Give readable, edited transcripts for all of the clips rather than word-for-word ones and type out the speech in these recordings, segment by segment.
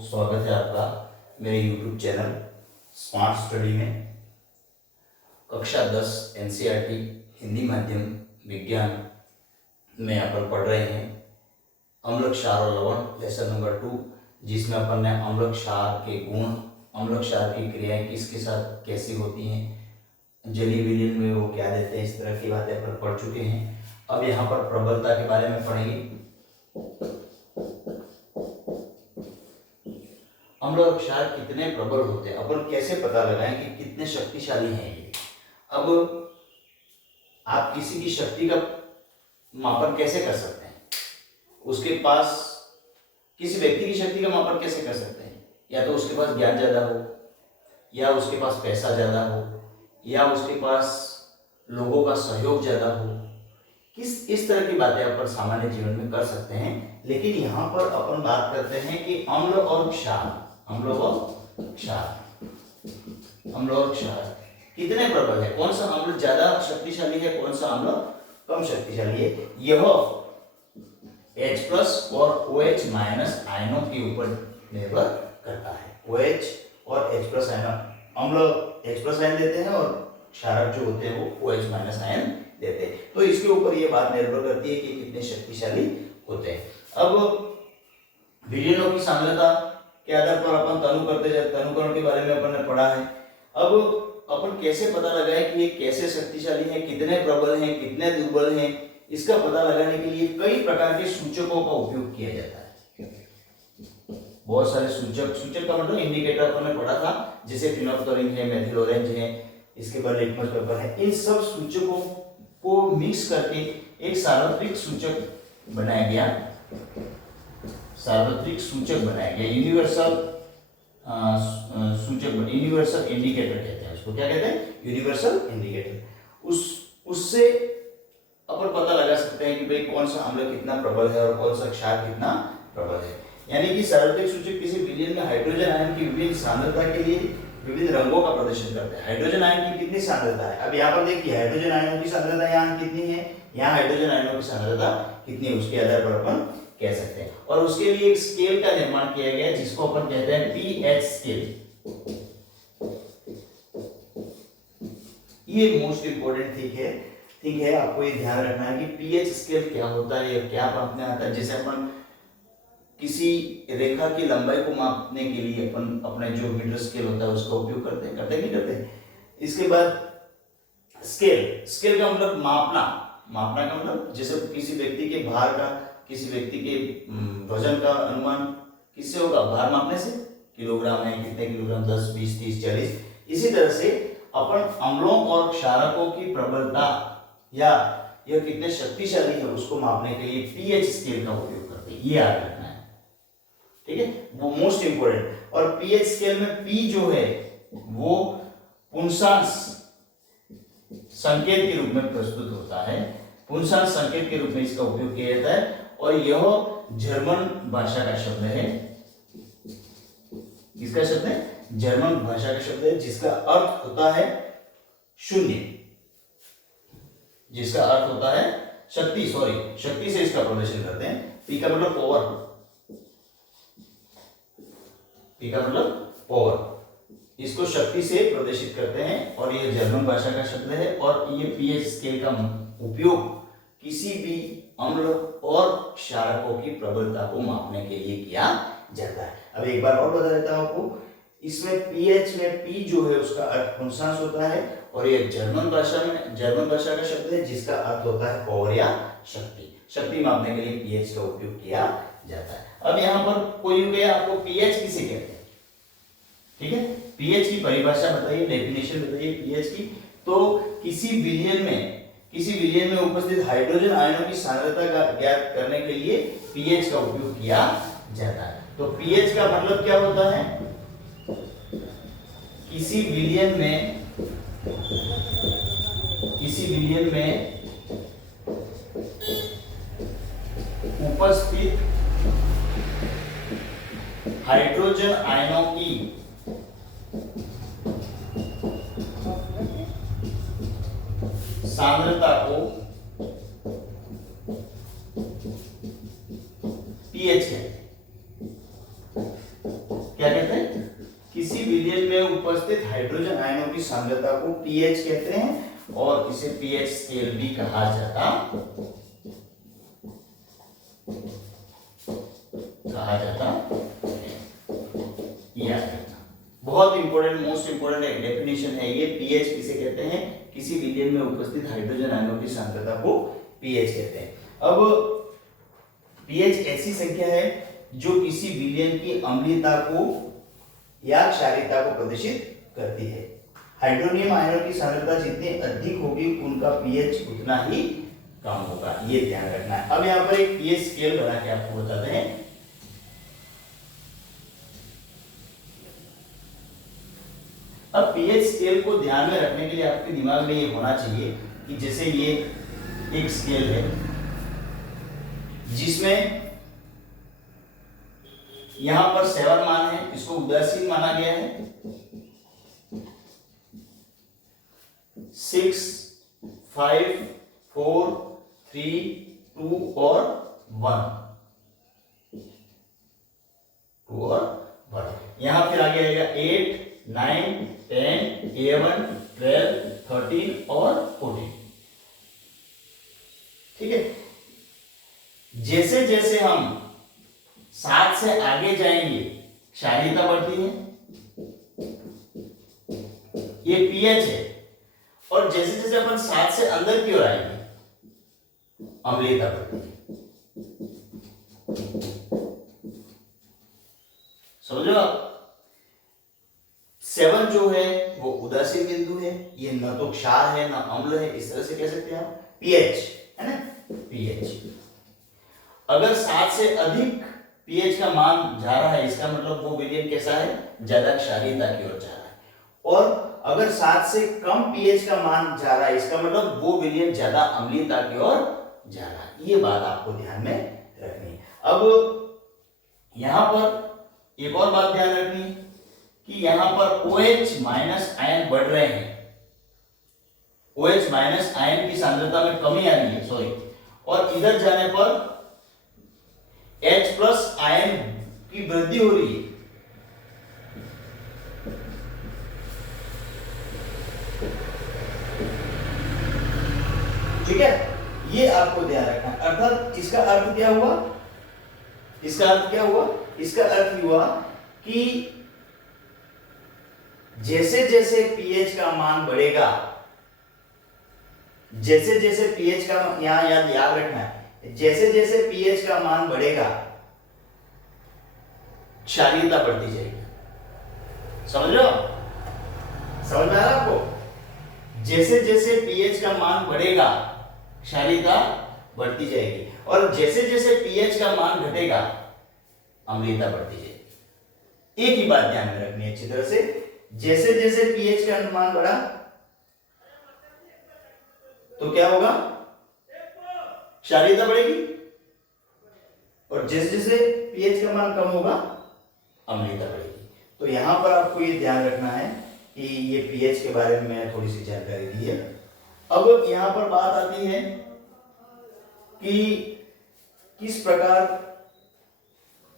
स्वागत है आपका मेरे YouTube चैनल स्मार्ट स्टडी में। कक्षा 10 NCERT हिंदी माध्यम विज्ञान में अपन पढ़ रहे हैं अम्ल क्षार और लवण लेसन नंबर 2, जिसमें अपन ने अम्ल क्षार के गुण, अम्ल क्षार की क्रियाएं किसके साथ कैसी होती हैं, जलीय विलयन में वो क्या देते हैं, इस तरह की बातें अपन पढ़ चुके हैं। अब यहाँ पर प्रबलता के बारे में पढ़ेंगे। अम्ल और क्षार कितने प्रबल होते हैं, अपन कैसे पता लगाएं कि कितने शक्तिशाली हैं ये। अब आप किसी की शक्ति का मापन कैसे कर सकते हैं, उसके पास किसी व्यक्ति की शक्ति का मापन कैसे कर सकते हैं? या तो उसके पास ज्ञान ज्यादा हो, या उसके पास पैसा ज्यादा हो, या उसके पास लोगों का सहयोग ज्यादा हो। इस तरह की बातें अपन सामान्य जीवन में कर सकते हैं। लेकिन यहाँ पर अपन बात करते हैं कि अम्ल और क्षार, अम्ल और क्षार, अम्ल और क्षार कितने प्रबल है, कौन सा अम्ल ज्यादा शक्तिशाली है, कौन सा अम्ल कम शक्तिशाली है। यह H+ और OH- आयनों के ऊपर निर्भर करता है। OH और H+ आयन, अम्ल H+ आयन देते हैं और क्षारक जो होते हैं वो OH- आयन देते हैं। तो इसके ऊपर ये बात निर्भर करती है कि कितने शक्तिशाली होते हैं। अब विलयनों की सांद्रता के आधार पर अपन तनुकरण के बारे में अपन ने पढ़ा है। अब अपन कैसे पता लगाए कि ये कैसे शक्तिशाली है, कितने प्रबल हैं, कितने दुर्बल हैं, इसका पता लगाने के लिए कई प्रकार के सूचकों का उपयोग किया जाता है। बहुत सारे सूचक का मतलब इंडिकेटर अपन ने पढ़ा था, जैसे फिनोल्फ्थोरीन है, मेथिल ऑरेंज है, इसके बाद लिटमस पेपर है। इन सब सूचकों को मिक्स करके एक सार्वत्रिक सूचक बनाया गया, सार्वत्रिक सूचक बनाया गया, यूनिवर्सल सूचक, यूनिवर्सल इंडिकेटर कहते हैं उसको। क्या कहते हैं? Universal indicator. उससे अपन पता लगा सकते हैं कि भाई कौन सा अम्ल कितना प्रबल है और कौन सा क्षार कितना प्रबल है। यानी कि सार्वत्रिक सूचक किसी विलयन में हाइड्रोजन आयन की विभिन्न सांद्रता के लिए विभिन्न रंगों का प्रदर्शन करते हैं। हाइड्रोजन आयन की कितनी सांद्रता है, अब यहाँ पर देखिए हाइड्रोजन आयनों की सांद्रता यहाँ कितनी है, यहाँ हाइड्रोजन आयनों की सांद्रता कितनी है, उसके आधार पर अपन कह सकते हैं। और उसके लिए एक स्केल का निर्माण किया गया जिसको अपन कहते हैं pH स्केल। ये मोस्ट इंपोर्टेंट थिंग है, आपको ये ध्यान रखना है कि pH स्केल क्या होता है, क्या मापने आता है। जैसे अपन किसी रेखा की लंबाई को मापने के लिए अपन अपने जो मीटर स्केल होता है उसका उपयोग करते हैं नहीं करते। इसके बाद स्केल का मतलब मापना का मतलब जैसे किसी व्यक्ति के भार का, किसी व्यक्ति के वजन का अनुमान किससे होगा? भार मापने से। किलोग्राम है, कितने किलोग्राम, 10, 20, 30, 40। इसी तरह से अपन अम्लों और क्षारकों की प्रबलता या यह कितने शक्तिशाली है उसको मापने के लिए pH स्केल का उपयोग करते हैं। ये याद रखना है, ठीक है, वो मोस्ट इंपोर्टेंट। और pH स्केल में P जो है वो पुंसांश संकेत के रूप में प्रस्तुत होता है, पुंसांश संकेत के रूप में इसका उपयोग किया जाता है। और यह जर्मन भाषा का शब्द है। किसका शब्द है? जर्मन भाषा का शब्द है, जिसका अर्थ होता है शून्य, जिसका अर्थ होता है शक्ति से इसका प्रदर्शन करते हैं। पी का मतलब पावर, पी का मतलब पावर, इसको शक्ति से प्रदर्शित करते हैं। और यह जर्मन भाषा का शब्द है। और ये pH स्केल का उपयोग किसी भी अम्ल और क्षारकों की प्रबलता को मापने के लिए किया जाता है। अब एक बार और बता देता हूं आपको, इसमें pH में P जो है उसका अर्थ पुंसांश होता है। और ये जर्मन भाषा का शब्द है जिसका अर्थ होता है पावर या शक्ति मापने के लिए pH का उपयोग किया जाता है। अब यहाँ पर कोई गया, आपको pH किसे कहते हैं, ठीक है, pH की परिभाषा बताइए, डेफिनेशन बताइए pH की। तो किसी विलयन में उपस्थित हाइड्रोजन आयनों की सांद्रता ज्ञात करने के लिए pH का उपयोग किया जाता है। तो pH का मतलब क्या होता है? किसी विलयन में उपस्थित हाइड्रोजन आयनों की सांद्रता को pH है। उपस्थित हाइड्रोजन आयनों की सांद्रता को पीएच कहते हैं और इसे पीएच स्केल भी कहा जाता है। याद रखना, बहुत इंपॉर्टेंट, मोस्ट इंपॉर्टेंट एक डेफिनेशन है ये। पीएच किसे कहते हैं? किसी विलयन में उपस्थित हाइड्रोजन आयनों की सांद्रता को पीएच कहते हैं। अब पीएच ऐसी संख्या है जो किसी विलयन की अम्लीयता को या क्षारीयता को प्रदर्शित करती है। हाइड्रोनियम आयनों की सांद्रता जितनी अधिक होगी उनका पीएच उतना ही कम होगा, ये ध्यान रखना है। अब यहाँ पर एक पीएच स्केल बना के आपको बताते हैं। अब पीएच स्केल को ध्यान में रखने के लिए आपके दिमाग में ये होना चाहिए कि जैसे ये एक स्केल है जिसमें यहां पर 7 मान है, इसको उदासीन माना गया है। 6, 5, 4, 3, 2 और 1, 2 और 1। यहां फिर आगे आएगा 8, 9, 10, 11, 12, 13 और 14। ठीक है। जैसे जैसे हम 7 से आगे जाएंगे क्षारीयता बढ़ती है, ये पीएच है। और जैसे जैसे अपन 7 से अंदर की ओर आएंगे अम्लीयता बढ़ती है। समझो आप, 7 जो है वो उदासीन बिंदु है, ये न तो क्षार है न अम्ल है, इस तरह से कह सकते हैं आप पीएच, है ना, पीएच। अगर 7 से अधिक पीएच का मान जा रहा है, इसका मतलब वो विलयन कैसा है? ज्यादा क्षारीयता की ओर जा रहा है। और अगर 7 से कम पीएच का मान जा रहा है, इसका मतलब वो विलयन ज्यादा अम्लीयता की ओर जा रहा है। ये बात आपको ध्यान में रखनी है। अब यहां पर एक और बात ध्यान रखनी है कि यहां पर OH माइनस आयन बढ़ रहे हैं, OH माइनस आयन की सांद्रता में कमी आ रही है, सॉरी, और इधर जाने पर H प्लस आयन की वृद्धि हो रही है। ठीक है, ये आपको ध्यान रखना है। अर्थात इसका अर्थ क्या हुआ? इसका अर्थ क्या हुआ? इसका अर्थ हुआ कि जैसे जैसे पीएच का मान बढ़ेगा, जैसे जैसे पीएच का, यहां याद रखना है, जैसे जैसे पीएच का मान बढ़ेगा क्षारीयता बढ़ती जाएगी। समझ लो, समझ में आ रहा आपको? जैसे जैसे पीएच का मान बढ़ेगा क्षारीयता बढ़ती जाएगी, और जैसे जैसे पीएच का मान घटेगा अम्लीयता बढ़ती जाएगी। एक ही बात ध्यान में रखनी है अच्छी तरह से, जैसे जैसे पीएच का मान बढ़ा तो क्या होगा? क्षारीयता बढ़ेगी, और जैसे जैसे पीएच का मान कम होगा अम्लीयता बढ़ेगी। तो यहां पर आपको ये ध्यान रखना है कि ये पीएच के बारे में मैंने थोड़ी सी जानकारी दी है। अब यहां पर बात आती है कि किस प्रकार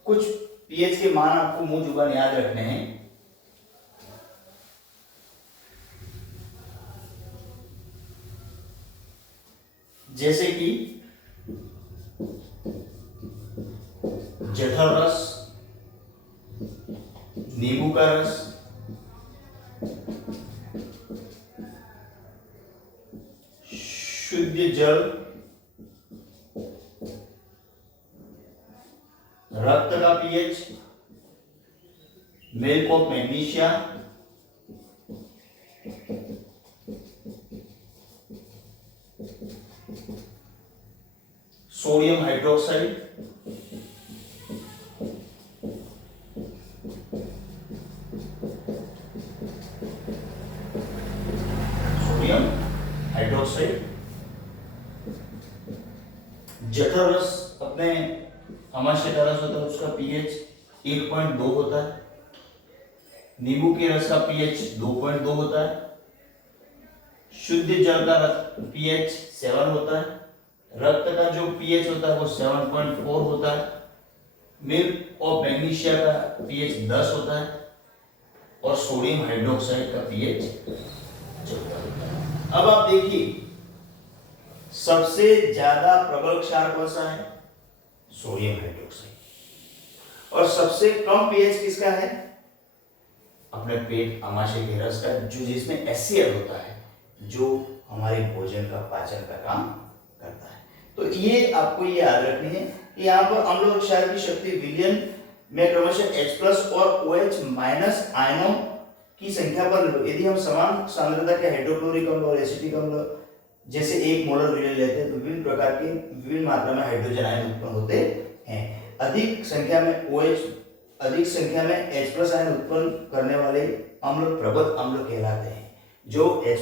कुछ पीएच के मान आपको मुंह जुबान याद रखने हैं। जैसे कि जठर रस, नींबू का रस, शुद्ध जल, रक्त का pH, milk of magnesia, sodium hydroxide, sodium hydroxide. जठर रस अपने आमाशय का रस होता है, उसका पीएच 1.2 होता है। नींबू के रस का पीएच 2.2 होता है। शुद्ध जल का पीएच 7 होता है। रक्त का जो पीएच होता है वो 7.4 होता है। मिल्क और मैग्नीशिया का पीएच 10 होता है। और सोडियम हाइड्रोक्साइड का पीएच 14 होता है। अब आप देखिए सबसे ज्यादा प्रबल क्षार कौन सा है? Sodium hydroxide. और सबसे कम पीएच किसका है? अपने पेट आमाशय के रस का, जो जिसमें HCl होता है, जो हमारे भोजन का पाचन का काम करता है। तो ये आपको ये याद रखनी है कि यहाँ पर अम्ल और क्षार की शक्ति विलयन में क्रमशः H+ और OH- आयनों की संख्या पर, यदि हम समान सांद्रता के हाइड्रोक्लोरिक अम्ल और एसिटिक अम्ल जैसे 1 मोलर विलयन लेते हैं तो विभिन्न प्रकार के विभिन्न मात्रा में हाइड्रोजन आयन उत्पन्न होते हैं। अधिक संख्या में H+ आयन उत्पन्न करने वाले अम्ल प्रबल अम्ल कहलाते हैं। जो H+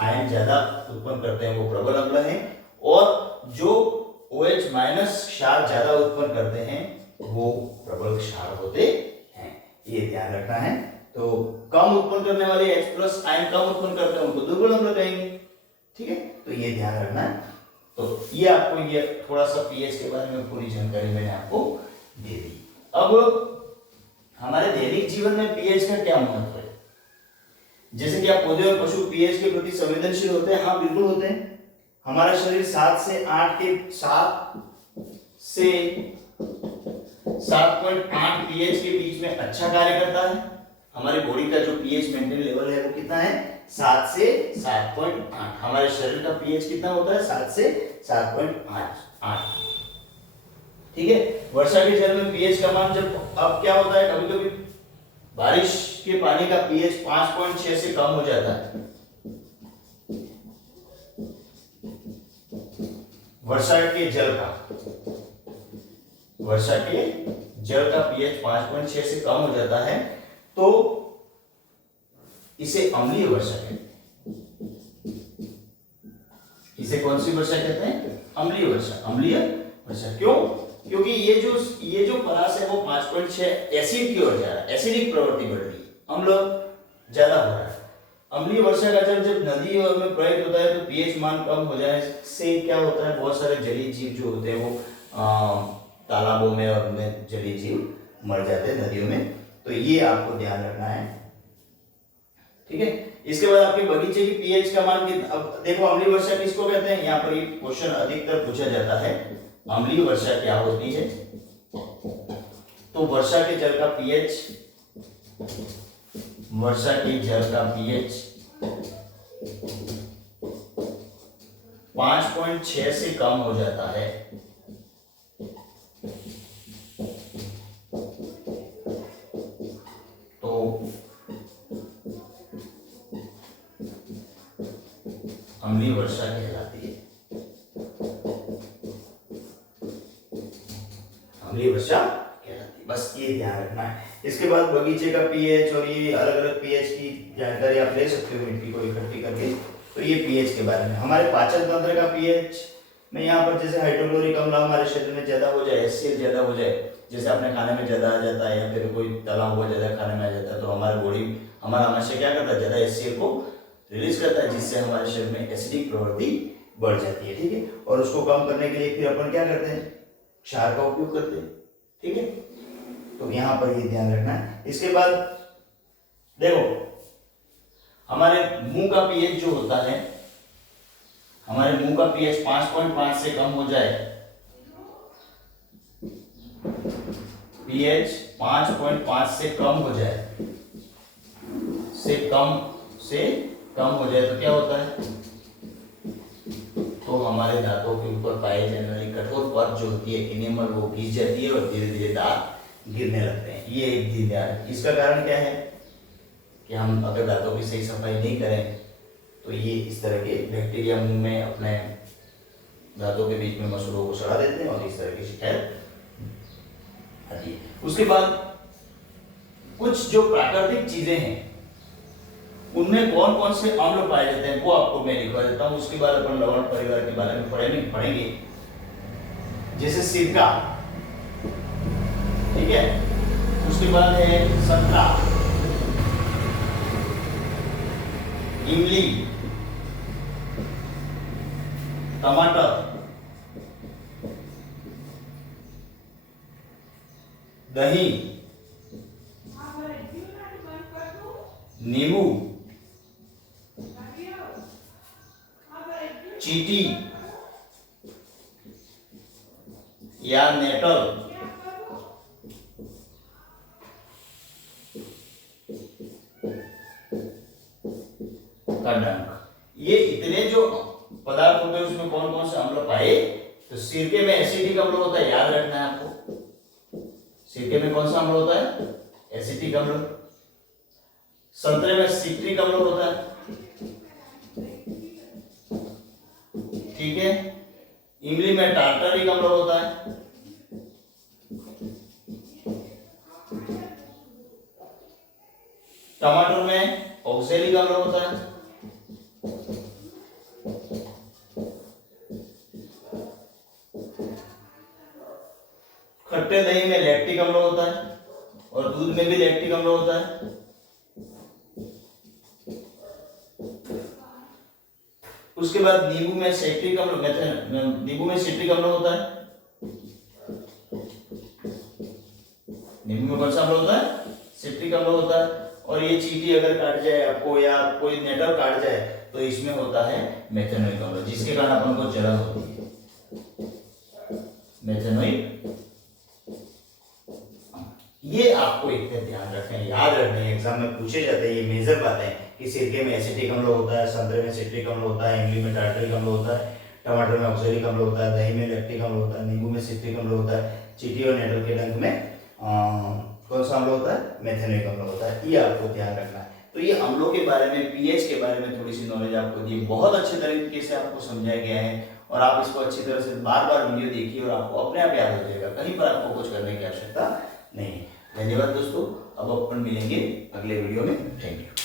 आयन ज्यादा उत्पन्न करते हैं वो प्रबल अम्ल हैं, और जो OH- क्षार ज्यादा उत्पन्न करते हैं वो प्रबल क्षार होते हैं। ये ध्यान रखना है। तो कम उत्पन्न करने वाले H+ आयन कम उत्पन्न करते हैं उनको दुर्बल अम्ल कहेंगे। ठीक है, तो ये ध्यान रखना है। तो ये आपको ये थोड़ा सा पीएच के बारे में पूरी जानकारी मैंने आपको दे दी। अब हमारे दैनिक जीवन में पीएच का क्या महत्व है? जैसे कि आप पौधे और पशु पीएच के प्रति संवेदनशील होते हैं। हाँ, बिल्कुल होते हैं। हमारा शरीर 7 से 7.8 पीएच के बीच में अच्छा कार्य करता है। हमारी बॉडी का जो पीएच मेंटेन लेवल है वो कितना है? 7 से 7.8। हमारे शरीर का पीएच कितना होता है? 7 से 7.8। ठीक है। वर्षा के जल में पीएच का मान जब अब क्या होता है, कभी कभी बारिश के पानी का पीएच 5.6 से कम हो जाता है। वर्षा के जल का पीएच 5.6 से कम हो जाता है तो इसे अम्लीय वर्षा कहते हैं। इसे कौन सी वर्षा कहते हैं? अम्लीय वर्षा। क्यों? क्योंकि ये जो परास है वो 5.6 एसिड की ओर जा रहा है, एसिडिक प्रवृत्ति बढ़ रही है, अम्ल ज्यादा हो रहा है। अम्लीय वर्षा का जल जब नदी में प्रवाहित होता है तो पीएच मान कम हो जाने से क्या होता है, बहुत सारे जलीय जीव जो होते हैं वो तालाबों में और उनमें जलीय जीव मर जाते हैं नदियों में। तो ये आपको ध्यान रखना है। ठीक है। इसके बाद आपके बगीचे की पीएच का मान कितना? अब देखो अम्लीय वर्षा किसको कहते हैं, यहाँ पर ये क्वेश्चन अधिकतर पूछा जाता है। अम्लीय वर्षा क्या होती है? तो वर्षा के जल का पीएच 5.6 से कम हो जाता है। तो अम्लीय वर्षा कहलाती है। बस ये ध्यान रखना है। इसके बाद बगीचे का पीएच और ये अलग अलग पीएच की जानकारी आप ले सकते हो मिट्टी को इकट्ठी करके। तो ये पीएच के बारे में। हमारे पाचन तंत्र का पीएच में यहाँ पर जैसे हाइड्रोक्लोरिक अम्ल हमारे शरीर में ज्यादा हो जाए, HCl ज्यादा हो जाए, जैसे अपने खाने में ज्यादा आ जाता है या फिर कोई तला हुआ ज्यादा खाने में आ जाता है, तो हमारा आमाशय क्या करता है, ज्यादा HCl को रिलीज करता है, जिससे हमारे शरीर में एसिडिक प्रवृत्ति बढ़ जाती है। ठीक है। और उसको कम करने के लिए फिर अपन क्या करते हैं, क्षार का उपयोग करते हैं। ठीक है। तो यहां पर ये ध्यान रखना है। इसके बाद देखो हमारे मुंह का पीएच जो होता है, हमारे मुंह का पीएच 5.5 से कम हो जाए, पीएच 5.5 से कम हो जाए, कम हो जाए तो क्या होता है, तो हमारे दांतों के ऊपर पाए जाने वाली कठोर परत जो होती है इनेमल, वो घिस जाती है और धीरे धीरे दांत गिरने लगते हैं। ये एक ध्यान है। इसका कारण क्या है कि हम अगर दांतों की सही सफाई नहीं करें तो ये इस तरह के बैक्टीरिया मुंह में अपने दांतों के बीच में मसूड़ों को सड़ा देते हैं और इस तरह की शिकायत आती है। उसके बाद कुछ जो प्राकृतिक चीजें हैं उनमें कौन कौन से अम्ल पाए जाते हैं वो आपको मैं लिखवा देता हूं। उसके बाद अपन लवण परिवार के बारे में पढ़ेंगे। जैसे सिरका, ठीक है। उसके बाद है संतरा, इमली, टमाटर, दही, नींबू, चींटी या नेटल, का डंक। ये इतने जो पदार्थ होते हैं उसमें कौन कौन से अम्ल पाए? तो सिरके में एसिटिक अम्ल होता है, याद रखना है आपको। सिरके में कौन सा अम्ल होता है? एसिटिक अम्ल। संतरे में सिट्रिक अम्ल होता है, ठीक है। इमली में टार्टारिक अम्ल होता है, टमाटर में ऑक्सैलिक अम्ल होता है, खट्टे दही में लैक्टिक अम्ल होता है और दूध में भी लैक्टिक अम्ल होता है। उसके बाद नींबू में सिट्रिक अम्ल, नींबू में सिट्रिक अम्ल होता है। नींबू में कौन सा अम्ल होता है? सिट्रिक अम्ल होता है। और ये चींटी अगर काट जाए आपको या कोई नेटल काट जाए तो इसमें होता है मेथेनोइक अम्ल, जिसके कारण अपन को जलन होती है, मेथेनोइक। ये आपको एक ध्यान रखना है, याद रखना है, एग्जाम में पूछे जाते हैं ये मेजर बातें कि सिरके में एसिटिक अम्ल होता है, संतरे में सिट्रिक अम्ल होता है, इमली में टार्टरिक अम्ल होता है, टमाटर में ऑक्सैलिक अम्ल होता है, दही में लैक्टिक अम्ल होता है, नींबू में सिट्रिक अम्ल होता है, चींटी और नेटल के डंक में कौन सा अम्ल होता है? मेथेनोइक अम्ल होता है। ये आपको ध्यान रखना है। तो ये अम्लों के बारे में, पीएच के बारे में थोड़ी सी नॉलेज आपको दी, बहुत अच्छे तरीके से आपको समझाया गया है और आप इसको अच्छी तरह से बार बार वीडियो देखिए और आपको अपने आप याद हो जाएगा, कहीं पर आपको कुछ करने की आवश्यकता नहीं है। धन्यवाद दोस्तों, अब अपन मिलेंगे अगले वीडियो में। Thank you.